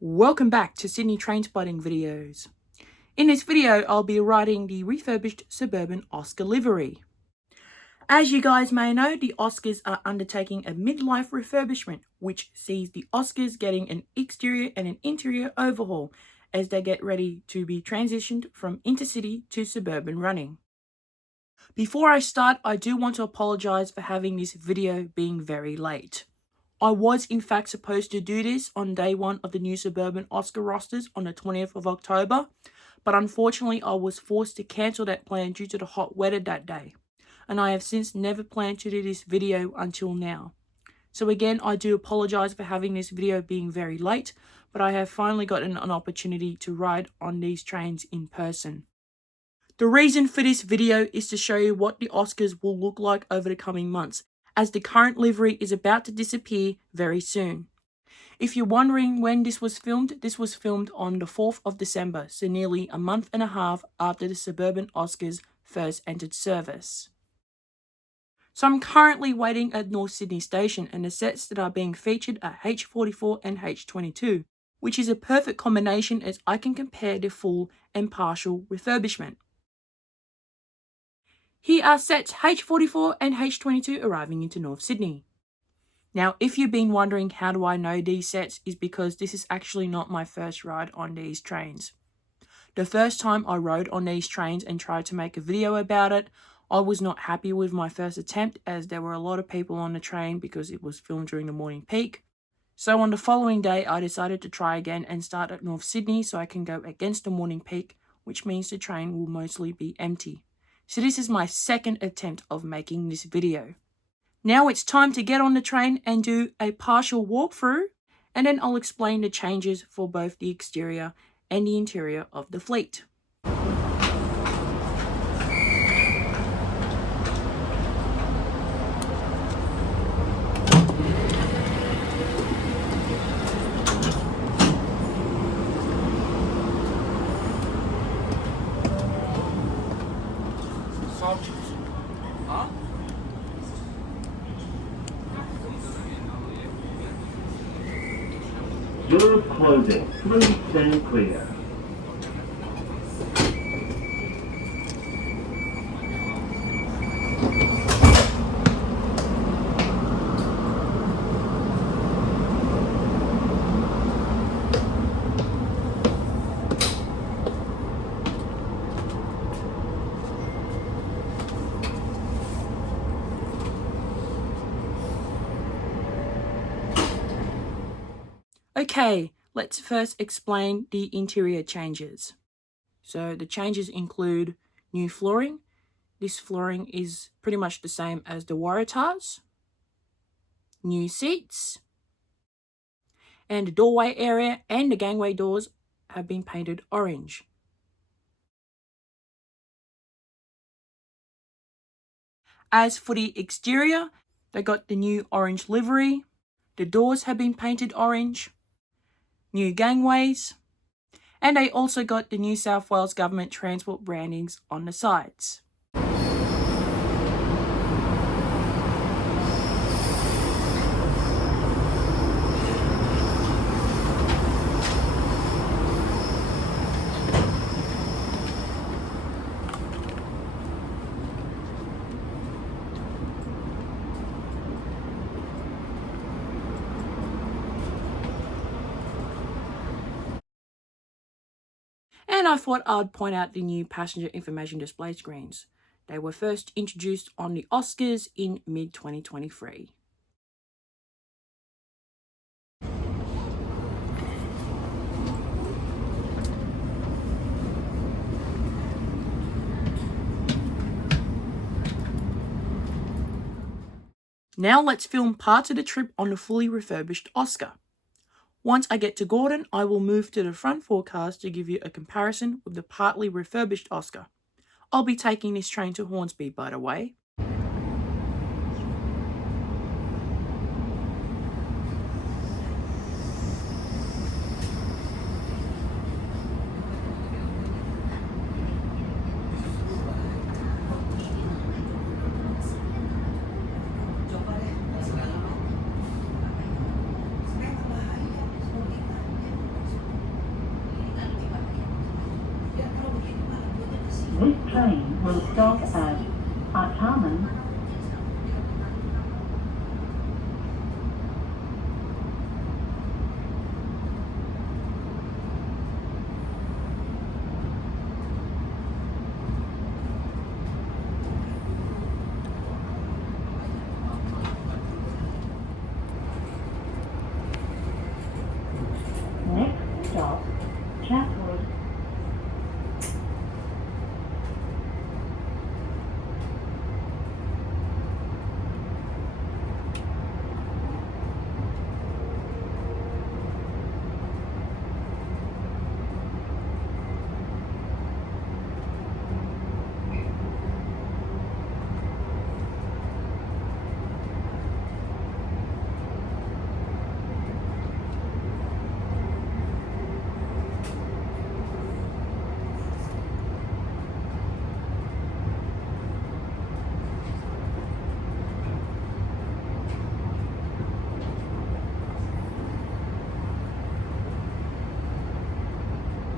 Welcome back to Sydney Train Spotting videos. In this video, I'll be riding the refurbished Suburban Oscar livery. As you guys may know, the Oscars are undertaking a midlife refurbishment, which sees the Oscars getting an exterior and an interior overhaul as they get ready to be transitioned from intercity to suburban running. Before I start, I do want to apologise for having this video being very late. I was in fact supposed to do this on day one of the new Suburban Oscar rosters on the 20th of October, but unfortunately I was forced to cancel that plan due to the hot weather that day, and I have since never planned to do this video until now. So again, I do apologise for having this video being very late, but I have finally gotten an opportunity to ride on these trains in person. The reason for this video is to show you what the Oscars will look like over the coming months, as the current livery is about to disappear very soon. If you're wondering when this was filmed on the 4th of December, so nearly a month and a half after the Suburban Oscars first entered service. So I'm currently waiting at North Sydney Station, and the sets that are being featured are H44 and H22, which is a perfect combination as I can compare the full and partial refurbishment. Here are sets H44 and H22 arriving into North Sydney. Now, if you've been wondering how do I know these sets, is because this is actually not my first ride on these trains. The first time I rode on these trains and tried to make a video about it, I was not happy with my first attempt as there were a lot of people on the train because it was filmed during the morning peak. So on the following day, I decided to try again and start at North Sydney so I can go against the morning peak, which means the train will mostly be empty. So this is my second attempt of making this video. Now it's time to get on the train and do a partial walkthrough, and then I'll explain the changes for both the exterior and the interior of the fleet. Doors closing. Please stand clear. Okay, let's first explain the interior changes. So the changes include new flooring. This flooring is pretty much the same as the Waratahs. New seats. And the doorway area and the gangway doors have been painted orange. As for the exterior, they got the new orange livery. The doors have been painted orange. New gangways, and they also got the New South Wales Government transport brandings on the sides. And I thought I'd point out the new passenger information display screens. They were first introduced on the Oscars in mid-2023. Now let's film parts of the trip on the fully refurbished Oscar. Once I get to Gordon, I will move to the front forecast to give you a comparison with the partly refurbished Oscar. I'll be taking this train to Hornsby, by the way. This train will stop at Ataman. Next stop, Chatwood.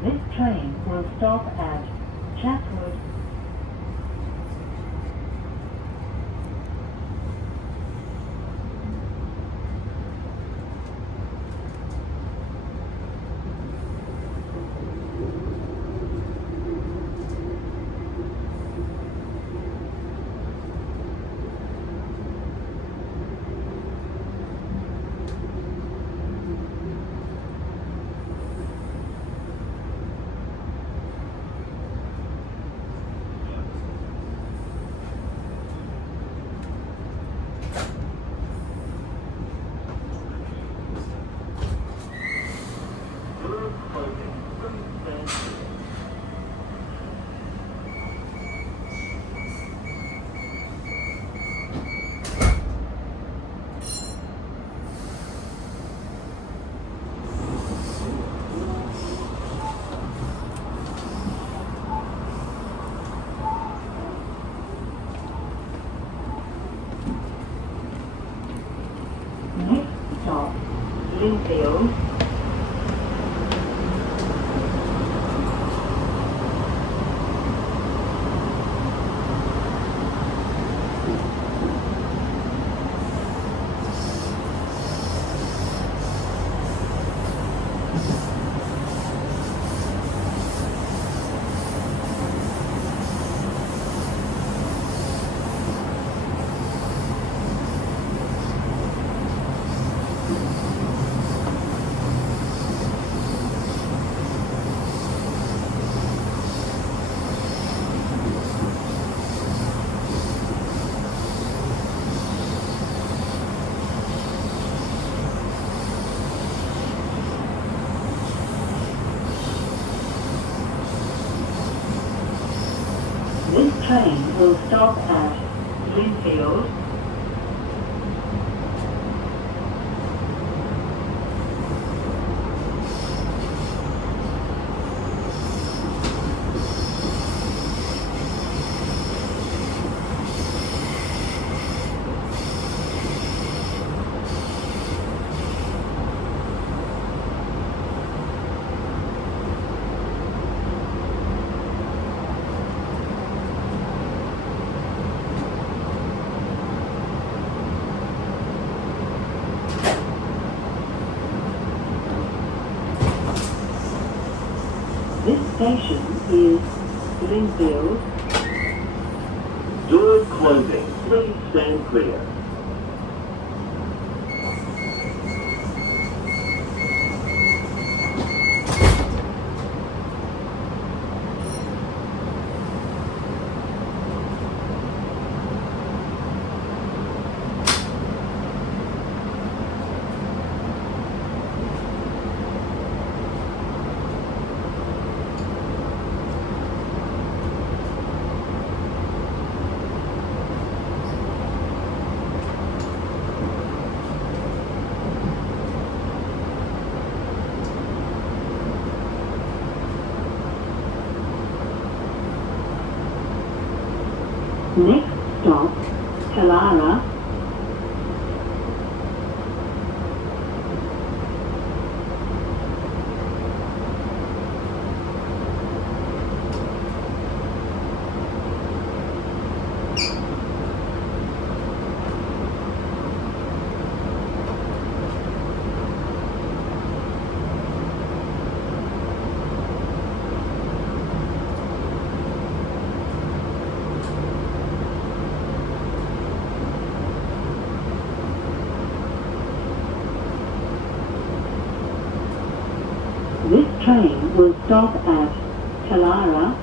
This train will stop at Chatwood. Next stop, Linfield. This train will stop at Linfield. This station is Linfield. Doors closing. Please stand clear. Next stop, Kalara. This train will stop at Talara.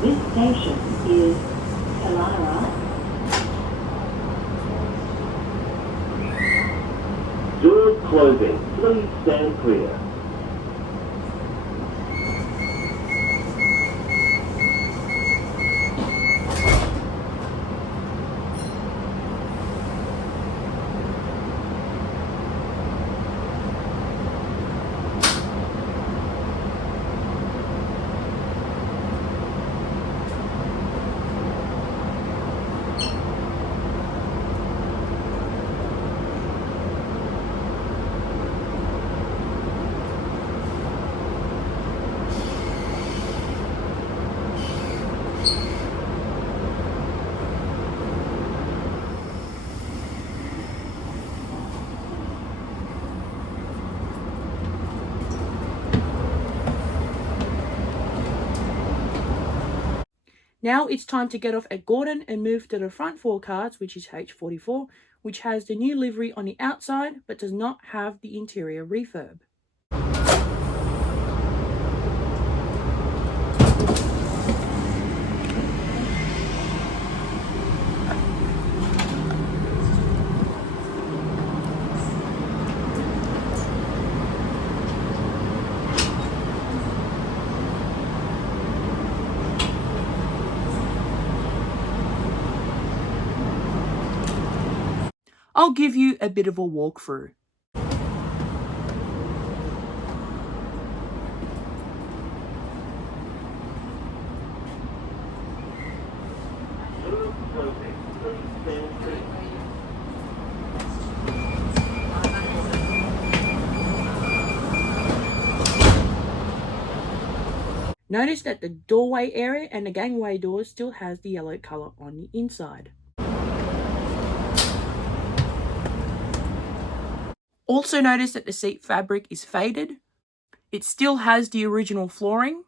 This station is Talara. Doors closing. Please stand clear. Now it's time to get off at Gordon and move to the front 4 cars, which is H44, which has the new livery on the outside but does not have the interior refurb. I'll give you a bit of a walkthrough. Doors closing. Please stand clear. Notice that the doorway area and the gangway door still has the yellow colour on the inside. Also notice that the seat fabric is faded. It still has the original flooring,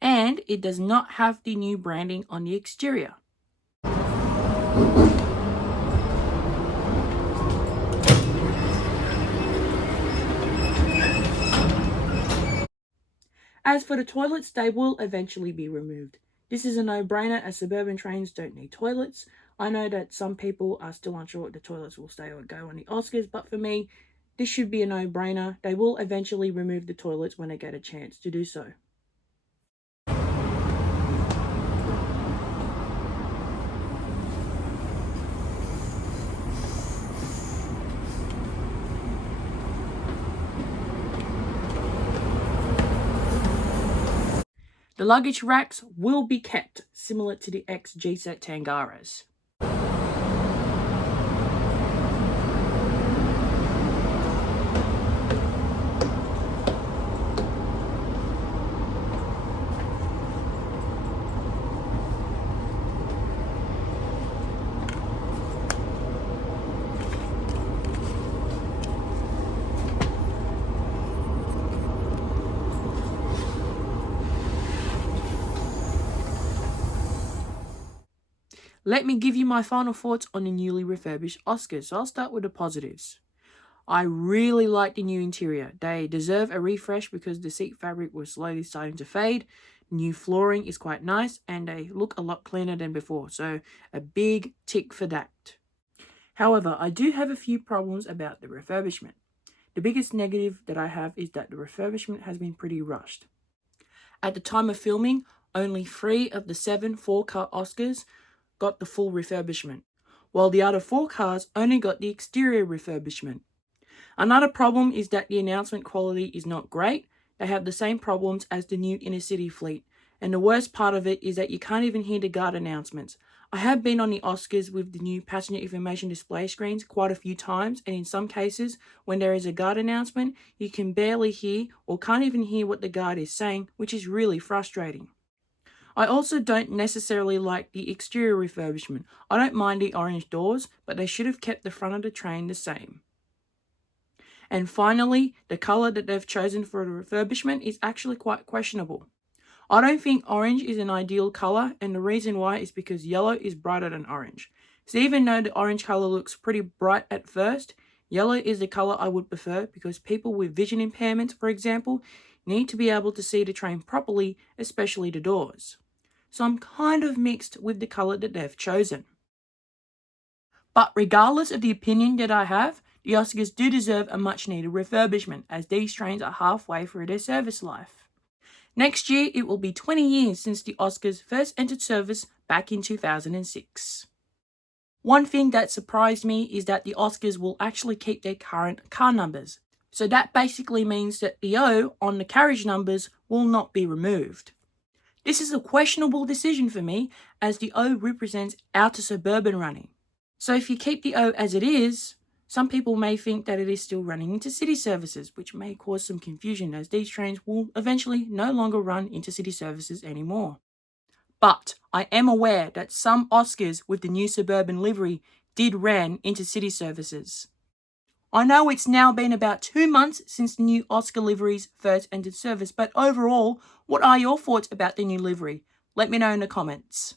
and it does not have the new branding on the exterior. As for the toilets, they will eventually be removed. This is a no-brainer as suburban trains don't need toilets. I know that some people are still unsure if the toilets will stay or go on the Oscars, but for me, this should be a no-brainer. They will eventually remove the toilets when they get a chance to do so. The luggage racks will be kept, similar to the ex-G-Set Tangaras. Let me give you my final thoughts on the newly refurbished Oscars. So I'll start with the positives. I really like the new interior. They deserve a refresh because the seat fabric was slowly starting to fade. New flooring is quite nice and they look a lot cleaner than before. So a big tick for that. However, I do have a few problems about the refurbishment. The biggest negative that I have is that the refurbishment has been pretty rushed. At the time of filming, only 3 of the 7 4-car Oscars got the full refurbishment, while the other 4 cars only got the exterior refurbishment. Another problem is that the announcement quality is not great. They have the same problems as the new inner city fleet, And the worst part of it is that you can't even hear the guard announcements. I have been on the Oscars with the new passenger information display screens quite a few times, and in some cases, when there is a guard announcement, you can barely hear or can't even hear what the guard is saying, which is really frustrating. I also don't necessarily like the exterior refurbishment. I don't mind the orange doors, but they should have kept the front of the train the same. And finally, the colour that they've chosen for the refurbishment is actually quite questionable. I don't think orange is an ideal colour, and the reason why is because yellow is brighter than orange. So even though the orange colour looks pretty bright at first, yellow is the colour I would prefer because people with vision impairments, for example, need to be able to see the train properly, especially the doors. So I'm kind of mixed with the colour that they've chosen. But regardless of the opinion that I have, the Oscars do deserve a much needed refurbishment as these trains are halfway through their service life. Next year, it will be 20 years since the Oscars first entered service back in 2006. One thing that surprised me is that the Oscars will actually keep their current car numbers. So that basically means that the O on the carriage numbers will not be removed. This is a questionable decision for me as the O represents outer suburban running. So if you keep the O as it is, some people may think that it is still running into city services, which may cause some confusion as these trains will eventually no longer run into city services anymore. But I am aware that some Oscars with the new suburban livery did ran into city services. I know it's now been about 2 months since the new Oscar liveries first entered service, but overall, what are your thoughts about the new livery? Let me know in the comments.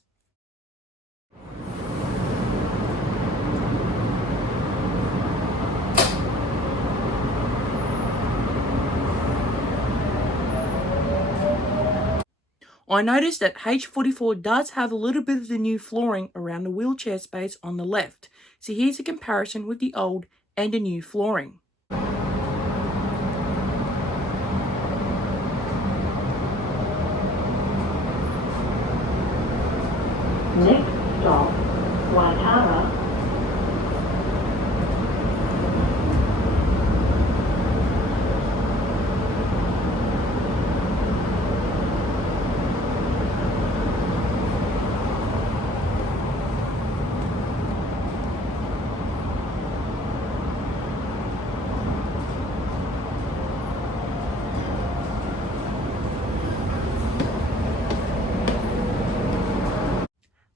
I noticed that H44 does have a little bit of the new flooring around the wheelchair space on the left. So here's a comparison with the old and the new flooring. Next stop, Waitara.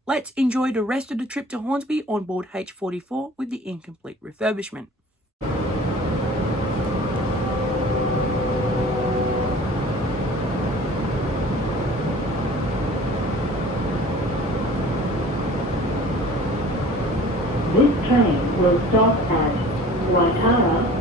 Let's enjoy the rest of the trip to Hornsby on board H44 with the incomplete refurbishment. This train will stop at Waitara.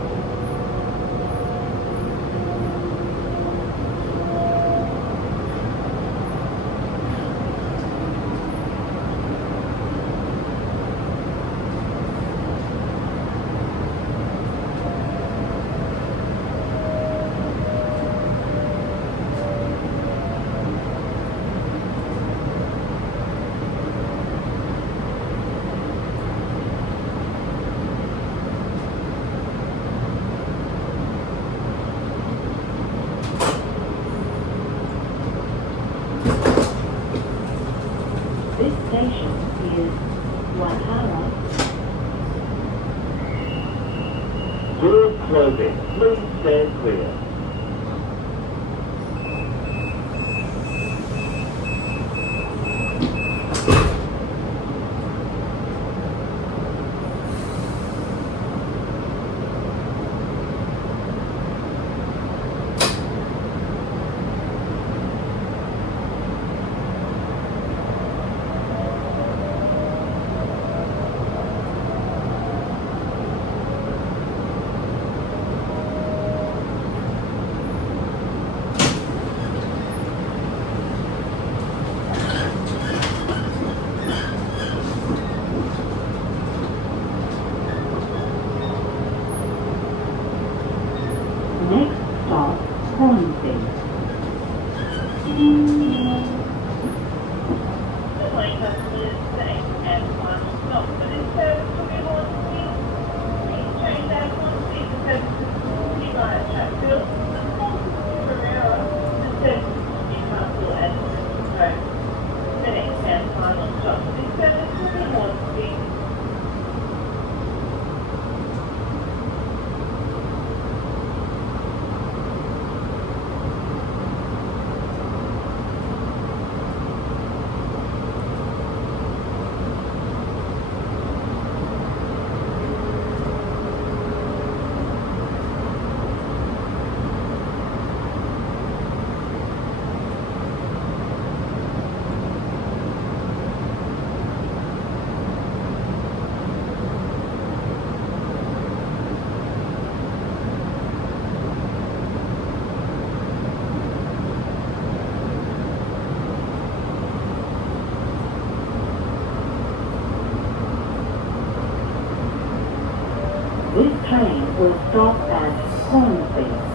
This station is Waitara. Doors closing. Please stand clear. train will stop at Hornsby.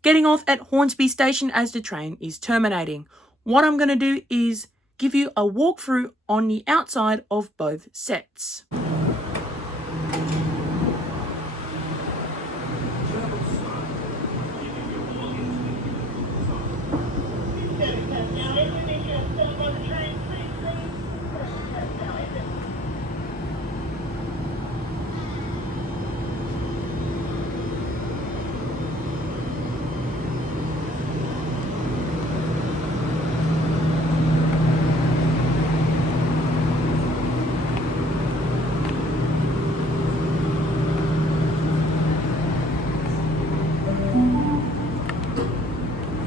Getting off at Hornsby station as the train is terminating. What I'm going to do is give you a walkthrough on the outside of both sets.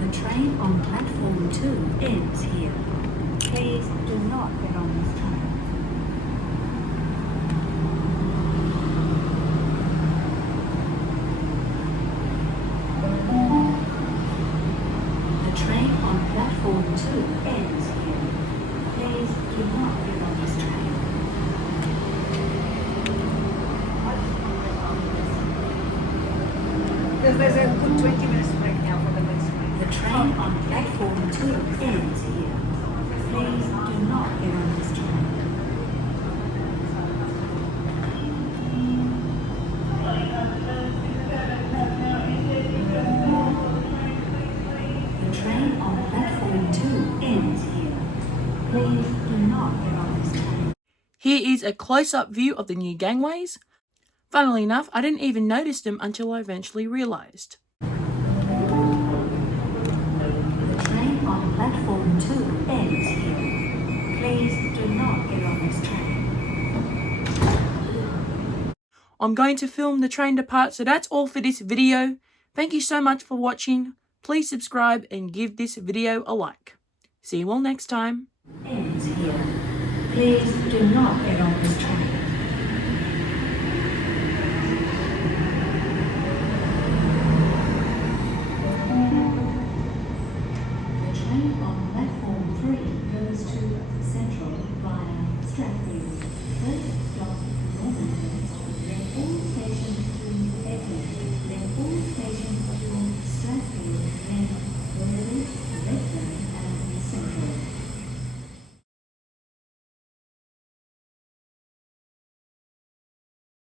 The train on platform 2 ends here. Please do not get on this train. The train on platform 2 ends here. Please do not get on this train. There's a good 20 minutes break now for the next one. The train on platform 2 ends here. Please do not get on this train. The train on platform 2 ends here. Please do not get on this train. Here is a close-up view of the new gangways. Funnily enough, I didn't even notice them until I eventually realised. The train on platform 2 ends here. Please do not get on this train. I'm going to film the train depart, so that's all for this video. Thank you so much for watching. Please subscribe and give this video a like. See you all next time. Ends here. Please do not get on this train.